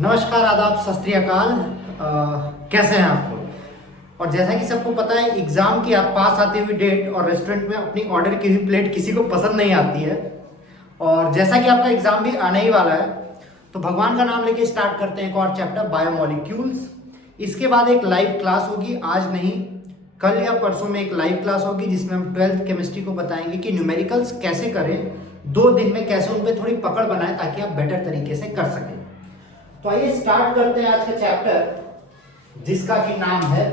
नमस्कार, आदाब, सत श्री अकाल। कैसे हैं आप लोग? और जैसा कि सबको पता है, एग्जाम की आप पास आती हुई डेट और रेस्टोरेंट में अपनी ऑर्डर की हुई प्लेट किसी को पसंद नहीं आती है। और जैसा कि आपका एग्जाम भी आने ही वाला है, तो भगवान का नाम लेके स्टार्ट करते हैं एक और चैप्टर, बायोमोलिक्यूल्स। इसके बाद एक लाइव क्लास होगी, आज नहीं कल या परसों में एक लाइव क्लास होगी जिसमें हम 12th केमिस्ट्री को बताएंगे कि न्यूमेरिकल्स कैसे करें, 2 दिन में कैसे उन पर थोड़ी पकड़ बनाएं ताकि आप बेटर तरीके से कर सकें। तो आइए स्टार्ट करते हैं आज का चैप्टर, जिसका कि नाम है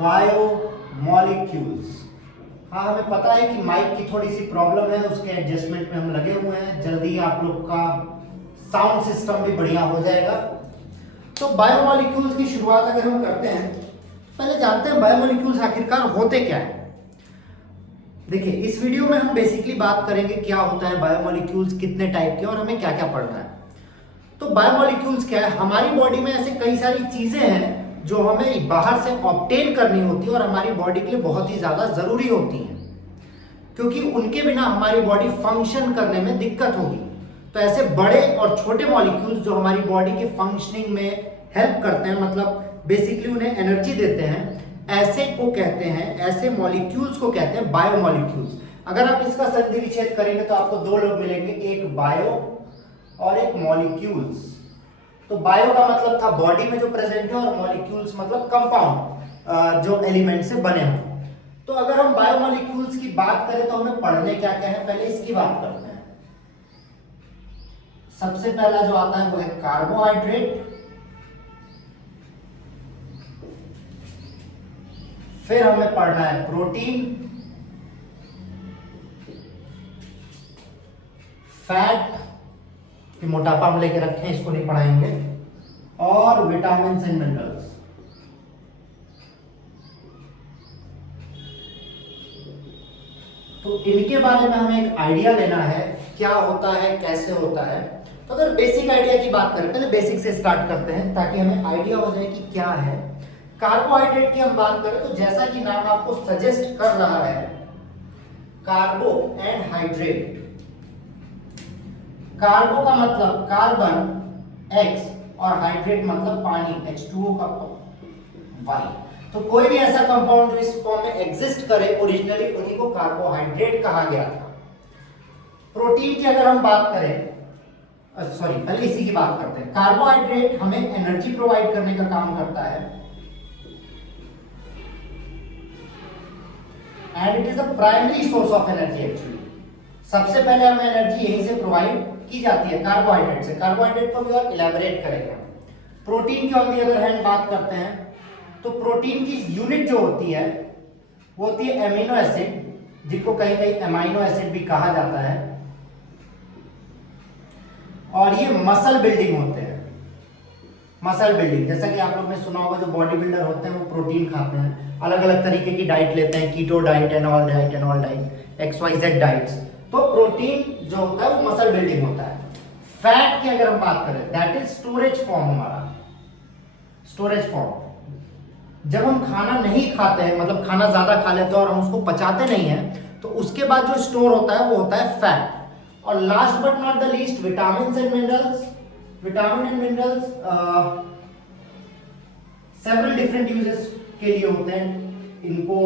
बायोमोलिक्यूल्स। हाँ, हमें पता है कि माइक की थोड़ी सी प्रॉब्लम है, उसके एडजस्टमेंट में हम लगे हुए हैं। जल्दी आप लोग का साउंड सिस्टम भी बढ़िया हो जाएगा। तो बायोमोलिक्यूल्स की शुरुआत अगर हम करते हैं, पहले जानते हैं बायोमोलिक्यूल्स आखिरकार होते क्या है। देखिए, इस वीडियो में हम बेसिकली बात करेंगे क्या होता है बायोमोलिक्यूल्स, कितने टाइप के, और हमें क्या क्या पढ़ना है। तो बायोमोलिक्यूल्स क्या है? हमारी बॉडी में ऐसे कई सारी चीजें हैं जो हमें बाहर से ऑब्टेन करनी होती है और हमारी बॉडी के लिए बहुत ही ज्यादा जरूरी होती हैं, क्योंकि उनके बिना हमारी बॉडी फंक्शन करने में दिक्कत होगी। तो ऐसे बड़े और छोटे मॉलिक्यूल्स जो हमारी बॉडी के फंक्शनिंग में हेल्प करते हैं, मतलब बेसिकली उन्हें एनर्जी देते हैं, ऐसे को कहते हैं, ऐसे मॉलिक्यूल्स को कहते हैं बायोमोलिक्यूल्स। अगर आप इसका संधि विच्छेद करेंगे तो आपको दो लोग मिलेंगे, एक बायो और एक मॉलिक्यूल्स। तो बायो का मतलब था बॉडी में जो प्रेजेंट है, और मॉलिक्यूल्स मतलब कंपाउंड जो एलिमेंट से बने हो। तो अगर हम बायोमोलिक्यूल्स की बात करें तो हमें पढ़ने क्या क्या है, पहले इसकी बात करते हैं। सबसे पहला जो आता है वो है कार्बोहाइड्रेट, फिर हमें पढ़ना है प्रोटीन, फैट, कि मोटापा हम लेके रखे हैं, इसको नहीं पढ़ाएंगे, और विटामिन एंड मिनरल्स। तो इनके बारे में हमें एक आइडिया लेना है, क्या होता है, कैसे होता है। तो अगर बेसिक आइडिया की बात करें, पहले बेसिक से स्टार्ट करते हैं ताकि हमें आइडिया हो जाए कि क्या है। कार्बोहाइड्रेट की हम बात करें तो जैसा कि नाम आपको सजेस्ट कर रहा है, कार्बो एंड हाइड्रेट। कार्बो का मतलब कार्बन X और हाइड्रेट मतलब पानी H2O का Y। तो कोई भी ऐसा कंपाउंड जो इस फॉर्म में एग्जिस्ट करे ओरिजिनली, उन्हीं को कार्बोहाइड्रेट कहा गया था। प्रोटीन की अगर हम बात करें, पहले इसी की बात करते हैं। कार्बोहाइड्रेट हमें एनर्जी प्रोवाइड करने का काम करता है, and it is the primary source of energy. Actually सबसे पहले हमें एनर्जी यहीं से प्रोवाइड की जाती है, कार्बोहाइड्रेट से। कार्बोहाइड्रेट को भी और इलैबोरेट करेंगे। प्रोटीन की ऑन दी अदर हैंड बात करते हैं तो प्रोटीन की यूनिट जो होती है वो होती है एमिनो एसिड, जिनको कहीं कहीं एमाइनो एसिड भी कहा जाता है। और ये मसल बिल्डिंग होते हैं। मसल बिल्डिंग, जैसा कि आप लोग ने सुना होगा, जो बॉडी बिल्डर होते हैं वो प्रोटीन खाते हैं, अलग अलग तरीके की डाइट लेते हैं, कीटो डाइट, एनॉल डाइट, XYZ डाइट्स। तो प्रोटीन जो होता है वो मसल बिल्डिंग होता है। फैट की अगर हम बात करें, दैट इज स्टोरेज फॉर्म। हमारा स्टोरेज फॉर्म, जब हम खाना नहीं खाते हैं, मतलब खाना ज्यादा खा लेते हैं और हम उसको पचाते नहीं हैं, तो उसके बाद जो स्टोर होता है वो होता है फैट। और last but not the least, vitamin and minerals. Vitamin and minerals several different uses के लिए होते हैं। इनको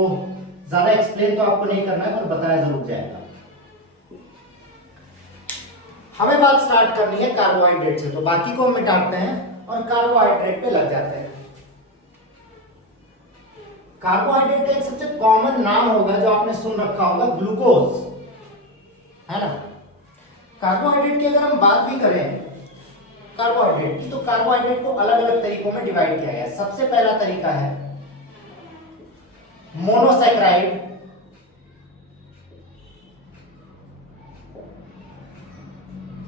ज्यादा एक्सप्लेन तो आपको नहीं करना है, पर बताया जरूर जाएगा। हमें बात स्टार्ट करनी है कार्बोहाइड्रेट से, तो बाकी को हम मिटाते हैं और कार्बोहाइड्रेट पे लग जाते हैं। कार्बोहाइड्रेट का एक सबसे कॉमन नाम होगा जो आपने सुन रखा होगा, ग्लूकोज, है ना। कार्बोहाइड्रेट की अगर हम बात भी करें कार्बोहाइड्रेट की, तो कार्बोहाइड्रेट को अलग अलग तरीकों में डिवाइड किया गया है। सबसे पहला तरीका है मोनोसैकेराइड,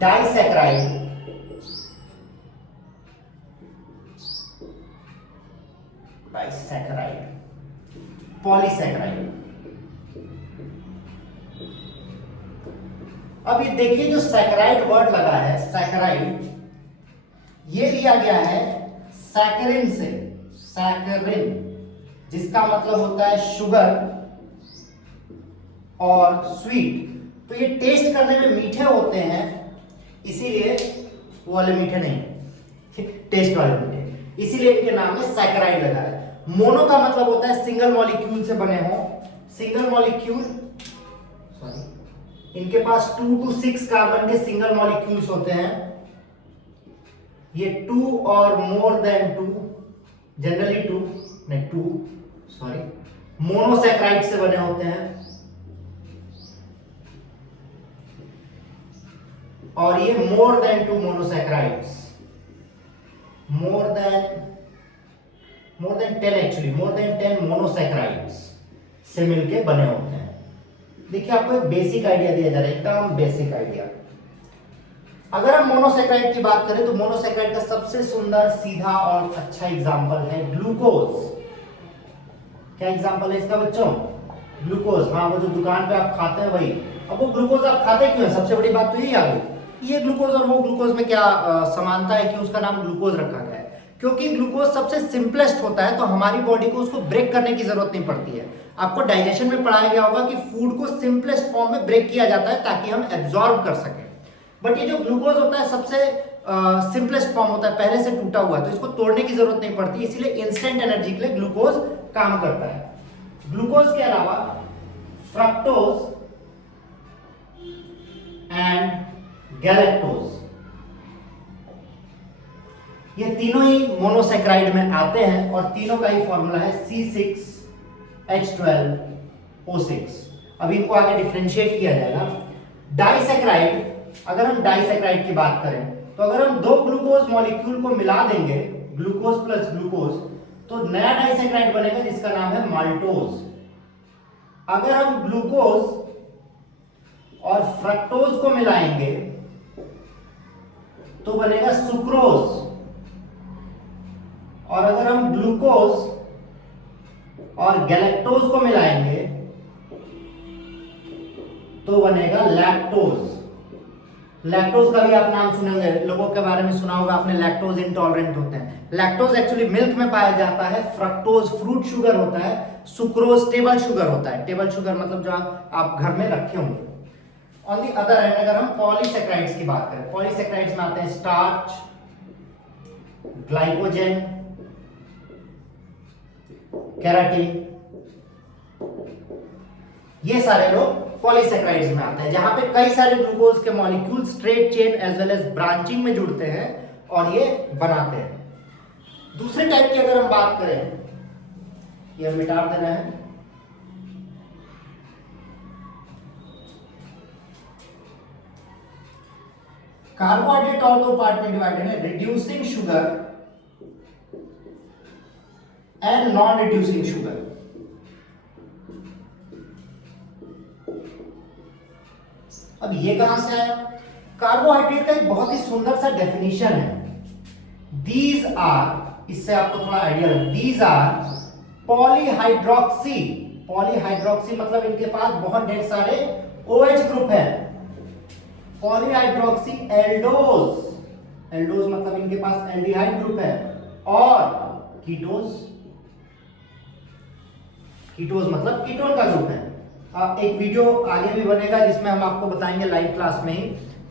डाइसैकेराइड, पॉलीसैकेराइड। अब ये देखिए, जो सैकेराइड वर्ड लगा है, सैकेराइड, ये लिया गया है सैकरिन से। सैकरिन, जिसका मतलब होता है शुगर और स्वीट। तो ये टेस्ट करने में मीठे होते हैं, इसीलिए वो वाले मीठे नहीं, टेस्ट वाले मीठे, इसीलिए इनके नाम में सैकराइड लगा है। मोनो का मतलब होता है सिंगल मॉलिक्यूल से बने हो, सिंगल मॉलिक्यूल, सॉरी, इनके पास 2 to 6 कार्बन के सिंगल मॉलिक्यूल्स होते हैं। ये 2 और मोर देन 2, जनरली 2 नहीं 2, सॉरी, मोनोसैकराइड से बने होते हैं। और ये more than 2 monosaccharides, more than 10 actually, more than 10 monosaccharides से मिलके बने होते हैं। देखिए आपको एक बेसिक आइडिया दिया जा रहा है, एकदम बेसिक आइडिया। अगर हम मोनोसैकराइड की बात करें तो मोनोसैकराइड का सबसे सुंदर, सीधा और अच्छा एग्जांपल है ग्लूकोज। क्या एग्जांपल है इसका बच्चों? ग्लूकोज। हाँ, वो जो दुकान पे आप खाते हैं वही। अब वो ग्लूकोज आप खाते क्यों हैं? सबसे बड़ी बात तो यही आ गई। ये ग्लूकोज और वो ग्लूकोज में क्या समानता है कि उसका नाम ग्लूकोज रखा गया है? क्योंकि ग्लूकोज सबसे सिंपलेस्ट होता है, तो हमारी बॉडी को उसको ब्रेक करने की जरूरत नहीं पड़ती है। आपको डाइजेशन में पढ़ाया गया होगा कि फूड को सिंपलेस्ट फॉर्म में ब्रेक किया जाता है ताकि हम एब्जॉर्ब कर सकें। बट ये जो ग्लूकोज होता है सबसे सिंपलेस्ट फॉर्म होता है, पहले से टूटा हुआ, तो इसको तोड़ने की जरूरत नहीं पड़ती, इसीलिए इंस्टेंट एनर्जी के लिए ग्लूकोज काम करता है। ग्लूकोज के अलावा फ्रक्टोज एंड गैलेक्टोज, ये तीनों ही मोनोसैकराइड में आते हैं और तीनों का ही फॉर्मूला है C6H12O6। अब इनको आगे डिफरेंशिएट किया जाएगा। डाइसैकराइड, अगर हम डाइसैकराइड की बात करें तो अगर हम 2 ग्लूकोज मॉलिक्यूल को मिला देंगे, ग्लूकोज प्लस ग्लूकोज, तो नया डाइसैकराइड बनेगा जिसका नाम है माल्टोज। अगर हम ग्लूकोज और फ्रक्टोज को मिलाएंगे तो बनेगा सुक्रोज। और अगर हम ग्लूकोज और गैलेक्टोज को मिलाएंगे तो बनेगा लैक्टोज। लैक्टोज का भी आप नाम सुनेंगे, लोगों के बारे में सुना होगा आपने, लैक्टोज इंटॉलरेंट होते हैं। लैक्टोज एक्चुअली मिल्क में पाया जाता है, फ्रक्टोज फ्रूट शुगर होता है, सुक्रोज टेबल शुगर होता है। टेबल शुगर मतलब जो आप घर में रखे होंगे। ऑन दी अदर हैंड अगर हम पॉलीसैकराइड्स की बात करें, पॉलीसैकराइड्स में आते हैं स्टार्च, ग्लाइकोजन, केराटिन, ये सारे लोग पॉलीसैकराइड्स में आते हैं, जहां पे कई सारे ग्लूकोज के molecule straight chain as well as branching में जुड़ते हैं और ये बनाते हैं। दूसरे टाइप की अगर हम बात करें, ये मिटा दे रहे हैं, कार्बोहाइड्रेट और 2 पार्ट में डिवाइडेड है, reducing sugar and non reducing sugar. अब ये कहां से आया? कार्बोहाइड्रेट का एक बहुत ही सुंदर सा डेफिनेशन है, दीज आर, इससे आपको थोड़ा आइडिया लगे, दीज आर पॉलीहाइड्रोक्सी। पॉलीहाइड्रोक्सी मतलब इनके पास बहुत ढेर सारे OH ग्रुप है। पॉलीहाइड्रोक्सी एल्डोज, एल्डोज मतलब इनके पास एल्डिहाइड ग्रुप है। और कीटोज, कीटोज मतलब कीटोन का ग्रुप है। एक वीडियो आगे भी बनेगा जिसमें हम आपको बताएंगे लाइव क्लास में ही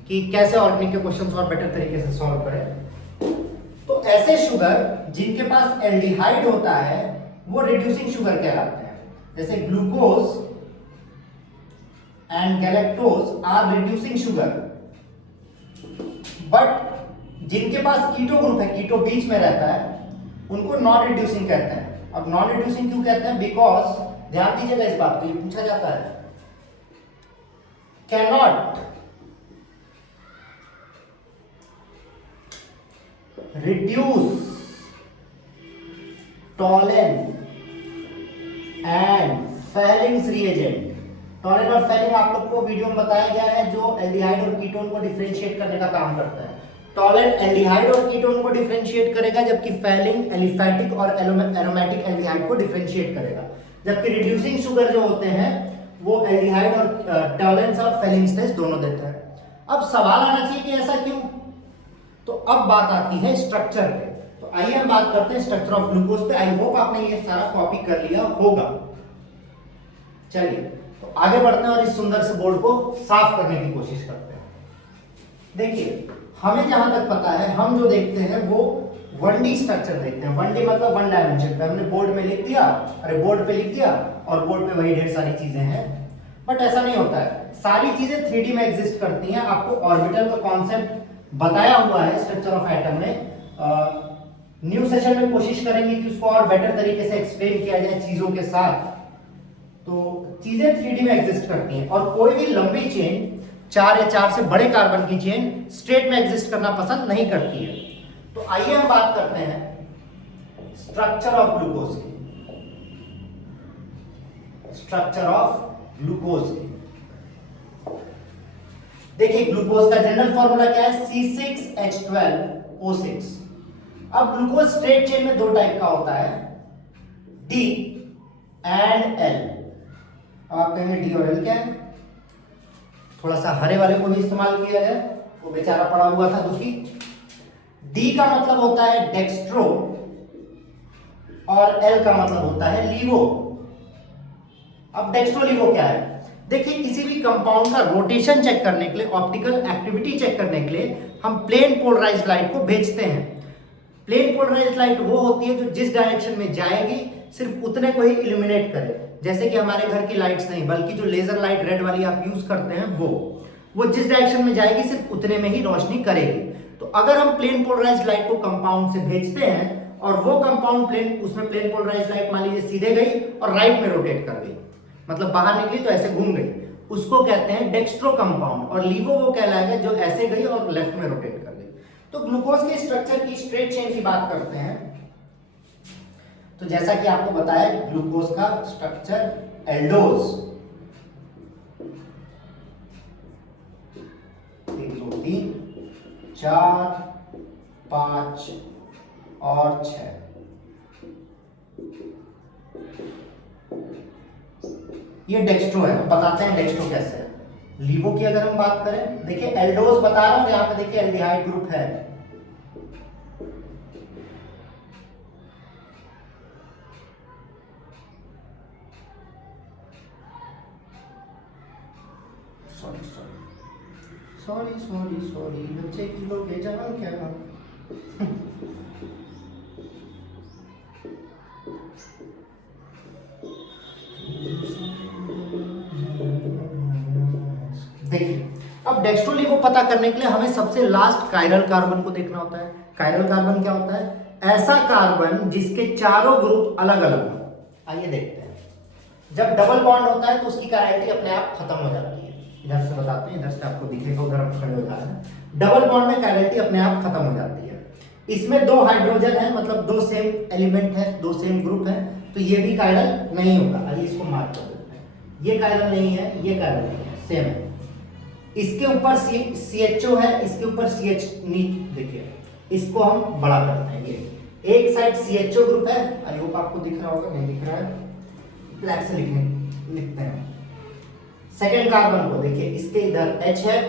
कि कैसे ऑर्गेनिक के क्वेश्चंस और बेटर तरीके से सॉल्व करें। तो ऐसे शुगर जिनके पास एल्डिहाइड होता है वो रिड्यूसिंग शुगर कहलाते हैं, जैसे glucose and galactose are reducing sugar. But जिनके पास कीटो ग्रुप है, कीटो बीच में रहता है, उनको नॉन रिड्यूसिंग कहते हैं। अब नॉन रिड्यूसिंग क्यों कहते हैं? बिकॉज, ध्यान दीजिएगा इस बात को, ये पूछा जाता है, cannot reduce Tollens and Fehling's reagent. Tollens और फेलिंग आप लोग को वीडियो में बताया गया है, जो एल्डिहाइड और कीटोन को डिफरेंशिएट करने का काम करता है। टॉलेन एल्डिहाइड और कीटोन को डिफरेंशिएट करेगा, जबकि फेलिंग एलिफैटिक और एरोमेटिक एल्डिहाइड को डिफरेंशिएट करेगा। जबकि रिड्यूसिंग शुगर जो होते हैं वो एल्डिहाइड और टॉलेंस और फेलिंग्स दोनों देते हैं। अब सवाल आना चाहिए कि ऐसा क्यों? तो अब बात आती है स्ट्रक्चर पे। तो आइए हम बात करते हैं स्ट्रक्चर ऑफ ग्लूकोज पे। आई होप आपने ये सारा कॉपी कर लिया होगा। चलिए तो आगे बढ़ते हैं और इस सुंदर से बोर्ड को साफ करने की कोशिश करते हैं। देखिए हमें जहां तक पता है, हम जो देखते हैं वो 1D स्ट्रक्चर देखते हैं। 1D मतलब 1 डायमेंशन पे हमने बोर्ड में लिख दिया, अरे बोर्ड पे लिख दिया और बोर्ड पे वही ढेर सारी चीजें हैं। बट ऐसा नहीं होता है, सारी चीजें 3D में एग्जिस्ट करती हैं। आपको ऑर्बिटल का कॉन्सेप्ट बताया हुआ है स्ट्रक्चर ऑफ एटम में। न्यू सेशन में कोशिश करेंगे कि उसको और बेटर तरीके से एक्सप्लेन किया जाए चीजों के साथ। तो चीजें 3D में एग्जिस्ट करती हैं और कोई भी लंबी चेन, 4 या 4 से बड़े कार्बन की चेन स्ट्रेट में एग्जिस्ट करना पसंद नहीं करती है। तो आइए हम बात करते हैं स्ट्रक्चर ऑफ ग्लूकोज की। स्ट्रक्चर ऑफ ग्लूकोज की देखिए, ग्लूकोज का जनरल फॉर्मूला क्या है? C6H12O6। अब ग्लूकोज स्ट्रेट चेन में 2 टाइप का होता है, D एंड L। अब आप कहेंगे D और L क्या है? थोड़ा सा हरे वाले को भी इस्तेमाल किया है, वो बेचारा पड़ा हुआ था दुखी। D का मतलब होता है डेक्स्ट्रो और L का मतलब होता है लीवो। अब डेक्स्ट्रो लीवो क्या है? देखिए, किसी भी कंपाउंड का रोटेशन चेक करने के लिए, ऑप्टिकल एक्टिविटी चेक करने के लिए हम प्लेन पोलराइज्ड लाइट को भेजते हैं। प्लेन पोलराइज्ड लाइट वो होती है जो जिस डायरेक्शन में जाएगी सिर्फ उतने को ही इल्यूमिनेट करे। जैसे कि हमारे घर की लाइट्स नहीं, बल्कि जो लेजर लाइट रेड वाली आप यूज करते हैं वो जिस डायरेक्शन में जाएगी सिर्फ उतने में ही रोशनी करेगी। तो अगर हम प्लेन पोलराइज्ड लाइट को कंपाउंड से भेजते हैं और वो कंपाउंड उसमें प्लेन पोलराइज्ड लाइट मान लीजिए सीधे गई और राइट में रोटेट कर गई, मतलब बाहर निकली तो ऐसे घूम गई, उसको कहते हैं डेक्स्ट्रो कंपाउंड। और लीवो वो कहलाएगा जो ऐसे गई और लेफ्ट में रोटेट कर गई। तो ग्लूकोज के स्ट्रक्चर की स्ट्रेट चेन की बात करते हैं। तो जैसा कि आपको बताया, ग्लूकोज का स्ट्रक्चर एल्डोज, 1 2 3 4 5 और 6। ये डेक्स्ट्रो है। बताते हैं डेक्स्ट्रो कैसे है। लीवो की अगर हम बात करें, देखिए एल्डोज बता रहा हूं, यहां पे देखिए एल्डिहाइड ग्रुप है। सॉरी बच्चे की लोग बेजान क्या देखिए, अब डेक्स्ट्रो लीवो पता करने के लिए हमें सबसे लास्ट कायरल कार्बन को देखना होता है। कायरल कार्बन क्या होता है? ऐसा कार्बन जिसके चारों ग्रुप अलग अलग हो। आइए देखते हैं। जब डबल बॉन्ड होता है तो उसकी कायरलिटी अपने आप खत्म हो जाती है। इधर से बताते हैं, इधर से आपको दिखेगा, उधर आप खड़े हो जा रहे हैं। डबल बॉन्ड में कायरलिटी अपने आप खत्म हो जाती है। इसमें 2 हाइड्रोजन है, मतलब 2 सेम एलिमेंट है, 2 सेम ग्रुप है, तो ये भी कायरल नहीं होगा। आइए इसको मार्क कर देते हैं। ये कायरल नहीं है, ये कायरल नहीं है, सेम है। इसके ऊपर CHO है, इसके ऊपर CH देखिए, इसको हम बड़ा करते हैं। ये एक साइड CHO ग्रुप है, आई होप आपको दिख रहा होगा, नहीं दिख रहा है, ब्लैक से लिखते हैं। सेकेंड कार्बन को देखिए, इसके इधर H है,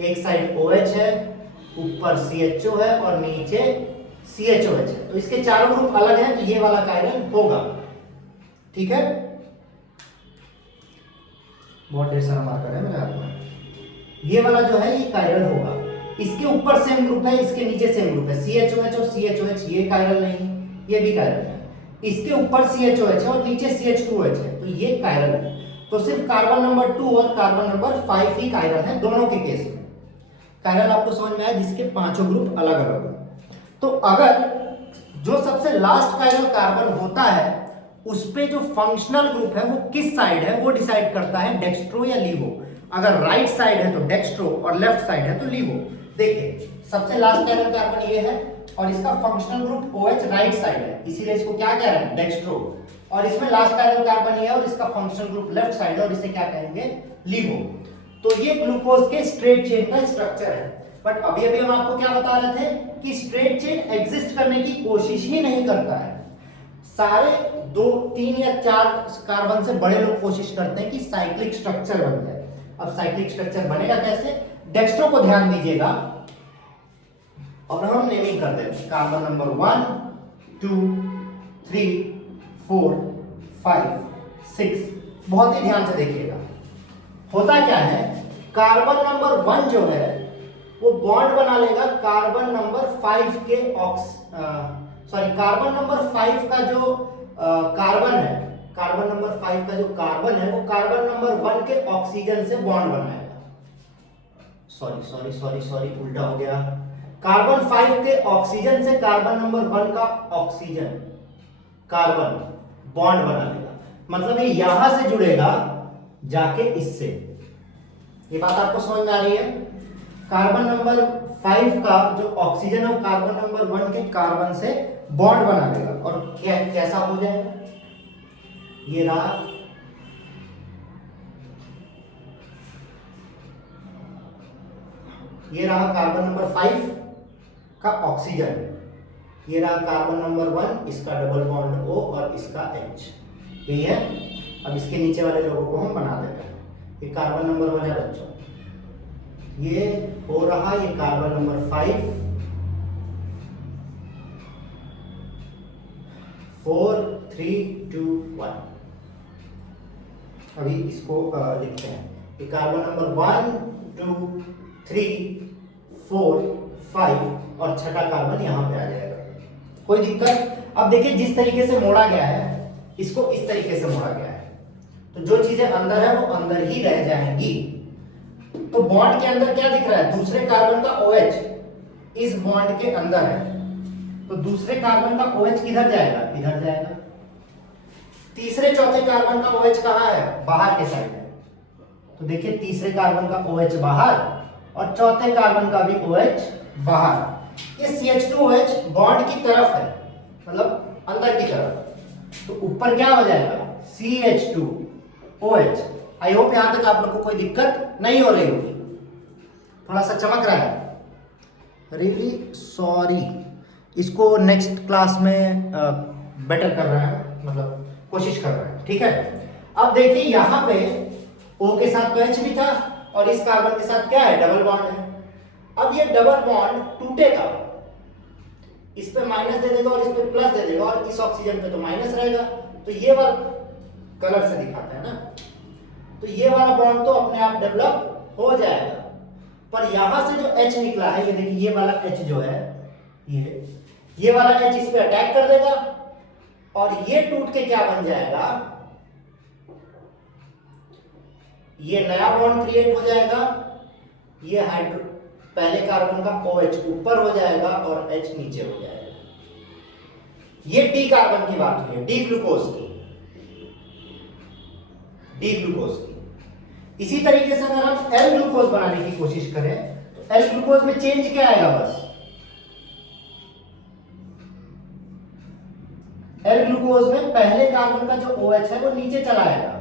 एक साइड OH है, ऊपर CHO है और नीचे CHOH है। तो इसके चारों ग्रुप अलग हैं, तो ये वाला कायरल होगा। ठीक है, बहुत ढेर सारा मार्कर है मेरे हाथ में। ये वाला जो है ये कायरल होगा। इसके ऊपर सेम ग्रुप है, इसके नीचे सेम ग्रुप है, CHOH और CHOH, ये कायरल नहीं, ये भी कायरल है। इसके ऊपर CHOH है और नीचे CH2OH है, तो ये कायरल है। तो सिर्फ कार्बन नंबर 2 और कार्बन नंबर 5 ही कायरल है दोनों के केस में। कायरल आपको समझ में आया, जिसके 5 ग्रुप अलग अलग हो। तो अगर जो सबसे लास्ट कायरल कार्बन होता है उस पे जो फंक्शनल ग्रुप है वो किस साइड है, वो डिसाइड करता है डेक्स्ट्रो या लीवो। अगर राइट साइड है तो डेक्स्ट्रो और लेफ्ट साइड है तो लीवो। देखिए, सबसे लास्ट कायरल कार्बन ये है और इसका functional group OH right side है, इसीलिए इसको क्या कह रहे हैं? डेक्स्ट्रो। और इसमें लास्ट कायरल कार्बन ये है और इसका फंक्शनल ग्रुप लेफ्ट साइड है और इसे क्या कहेंगे? लीवो। तो ये ग्लूकोज के स्ट्रेट चेन का स्ट्रक्चर है। बट अभी हम आपको क्या बता रहे थे कि स्ट्रेट चेन एग्जिस्ट करने की कोशिश ही नहीं करता है। सारे 2 3 या 4 कार्बन से बड़े लोग कोशिश करते हैं कि साइक्लिक स्ट्रक्चर बन जाए। अब साइक्लिक स्ट्रक्चर बनेगा कैसे? डेक्स्ट्रो को ध्यान दीजिएगा और हम नेमिंग कर देते हैं। Carbon number 1 2 3 4 5 6। बहुत ही ध्यान से देखिएगा, होता क्या है, कार्बन नंबर 1 जो है वो बॉन्ड बना लेगा कार्बन नंबर 5 के कार्बन नंबर 5 का जो कार्बन है, कार्बन नंबर 5 का जो कार्बन है वो कार्बन नंबर 1 के ऑक्सीजन से बॉन्ड बनाएगा। सॉरी उल्टा हो गया। कार्बन 5 के ऑक्सीजन से कार्बन नंबर 1 का ऑक्सीजन कार्बन बॉन्ड बना लेगा। मतलब ये यहां से जुड़ेगा जाके इससे। ये बात आपको समझ में आ रही है? कार्बन नंबर 5 का जो ऑक्सीजन है वो कार्बन नंबर 1 के कार्बन से बॉन्ड बना लेगा। और कैसा हो जाएगा? ये रहा कार्बन नंबर 5 का ऑक्सीजन, ये रहा कार्बन नंबर 1, इसका डबल बॉन्ड O और इसका H, यही है। अब इसके नीचे वाले लोगों को हम बना देते हैं। ये कार्बन नंबर 1 है बच्चों, ये हो रहा ये कार्बन नंबर 5, 4 3 2 1। अभी इसको लिखते हैं। ये कार्बन नंबर 1 2 3 4 5 और छठा कार्बन यहां पे आ जाएगा। कोई दिक्कत? अब देखिए जिस तरीके से मोड़ा गया है इसको इस तरीके से मोड़ा गया है, तो जो चीजें अंदर है वो अंदर ही रह जाएंगी। तो बॉन्ड के अंदर क्या दिख रहा है? दूसरे कार्बन का OH इस बॉन्ड के अंदर है, तो दूसरे कार्बन का OH किधर जाएगा? इधर जाएगा। तीसरे चौथे कार्बन का OH कहां है? बाहर के साइड है। तो देखिए तीसरे कार्बन का OH बाहर और चौथे कार्बन का भी OH बाहर। ये CH2OH बॉन्ड की तरफ है, मतलब अंदर की तरफ। तो ऊपर क्या हो जाएगा? CH2OH। आई होप यहां तक आप लोग को कोई दिक्कत नहीं हो रही होगी। थोड़ा सा चमक रहा है, रियली सॉरी। इसको नेक्स्ट क्लास में बेटर कर रहा है, मतलब कोशिश कर रहा है, ठीक है। अब देखिए यहां पे O के साथ तो H भी था और इस कार्बन के साथ क्या है? डबल बॉन्ड है। अब ये डबल बॉन्ड टूटेगा, इस पे माइनस दे देगा और इस पे प्लस दे देगा और इस ऑक्सीजन पे तो माइनस रहेगा। तो ये वाला कलर से दिखाते हैं ना, तो ये वाला बॉन्ड तो अपने आप डेवलप हो जाएगा। पर यहां से जो H निकला है, ये देखिए ये वाला H जो है, ये वाला H इस पे अटैक कर देगा और ये टूट के क्या बन जाएगा? ये नया बॉन्ड क्रिएट हो जाएगा। ये पहले कार्बन का OH ऊपर हो जाएगा और H नीचे हो जाएगा। ये डी कार्बन की बात हुई है, डी ग्लूकोज की। इसी तरीके से अगर हम L ग्लूकोज बनाने की कोशिश करें तो L ग्लूकोज में चेंज क्या आएगा? बस L ग्लूकोज में पहले कार्बन का जो OH है वो नीचे चला आएगा।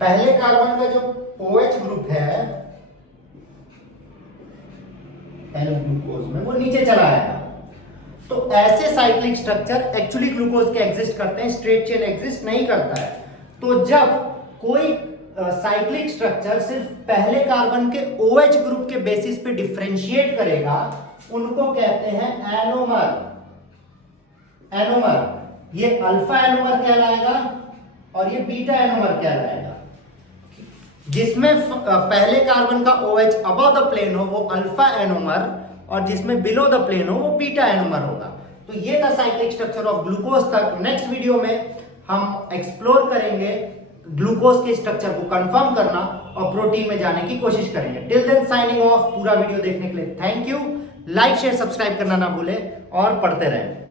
पहले कार्बन का जो OH ग्रुप है L ग्लूकोज में वो नीचे चला आएगा। तो ऐसे साइक्लिक स्ट्रक्चर एक्चुअली ग्लूकोज के एग्जिस्ट करते हैं, स्ट्रेट चेन एग्जिस्ट नहीं करता है। तो जब कोई साइक्लिक स्ट्रक्चर सिर्फ पहले कार्बन के OH ग्रुप के बेसिस पे डिफरेंशिएट करेगा, उनको कहते हैं एनोमर। ये अल्फा एनोमर कहलाएगा और ये बीटा एनोमर कहलाएगा। जिसमें पहले कार्बन का OH अबव द प्लेन हो वो अल्फा एनोमर और जिसमें बिलो द प्लेन हो वो बीटा एनोमर होगा। तो ये था साइक्लिक स्ट्रक्चर ऑफ ग्लूकोज तक। नेक्स्ट वीडियो में हम एक्सप्लोर करेंगे ग्लूकोज के स्ट्रक्चर को कंफर्म करना और प्रोटीन में जाने की कोशिश करेंगे। Till then signing off. पूरा वीडियो देखने के लिए thank you. Like share subscribe करना ना भूले और पढ़ते रहें।